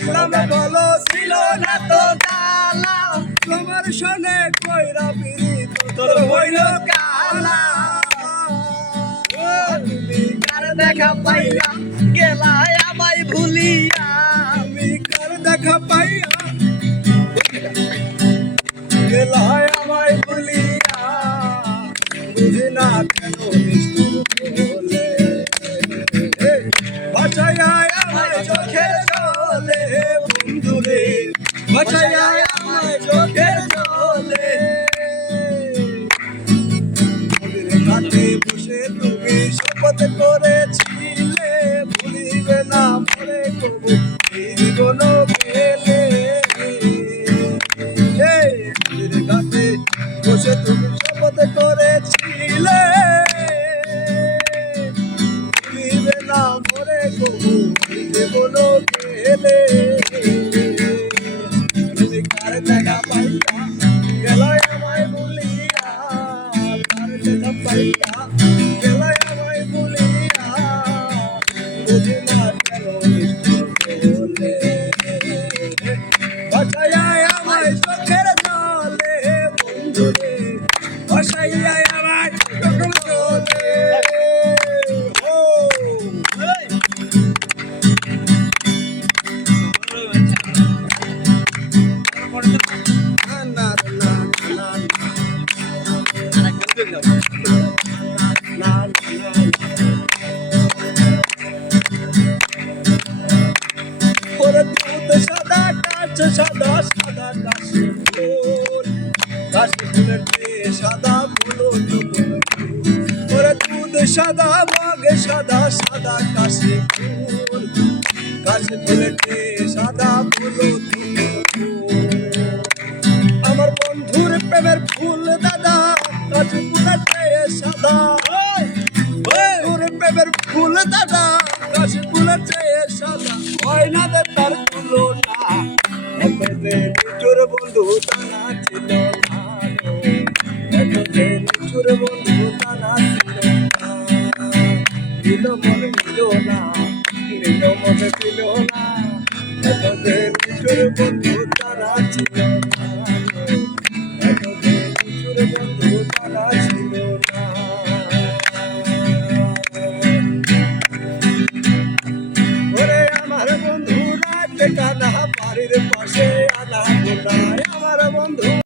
ছিলাম বলো ছিল না তো জ্বালা তোমার সনে কইরা পিরি তোর হইল কালা তুমি কার দেখা পাইয়া গেলা আমায় ভুলিয়া আমি কার দেখা পাইয়া গেলা আমায় ভুলিয়া বুঝি না কেন নিষ্ঠুর বলে বাঁচাইয়া আমায় চোখের জলে বন্ধুরে বাঁচাইয়া আমায় চোখের জলে ঘাটে বসে তুমি শপথ করেছিলে ভুলিবে না মরে কবু এই জীবন গেলে ঘাটে বসে তুমি শপথ করেছিলে ভুলিবে না মরে কবু এই জীবন গেলে তুমি কার দেখা পাইয়া গেলায় আমায় ভুলিয়া কার দেখা পাইয়া গেলায় আমায় ভুলিয়া বুঝি না কেন নিষ্ঠুর বলে বাঁচাইয়া আমায় চোখের জলে বন্ধুরে বাঁচাইয়া আমায় চোখের জলে সাদা সাদা কাশি ফুল কাশি ফুলের সাদা ফুল ওরে দুধ সাদা মাগে সাদা সাদা কাশি ফুল কাশি ফুলের সাদা ফুল আমার বন্ধুর প্রেমের ফুল দাদা কাশি ফুলের সাদা বন্ধুর প্রেমের ফুল দাদা কাশি ফুলের সাদা হয় না তার তুলনা নিচুর বন্ধু জানা ছিল নিচুর বন্ধু জানা ছিল মনে ছিল না নিজ মনে ছিল না নিচুর বন্ধু জানা ছিল না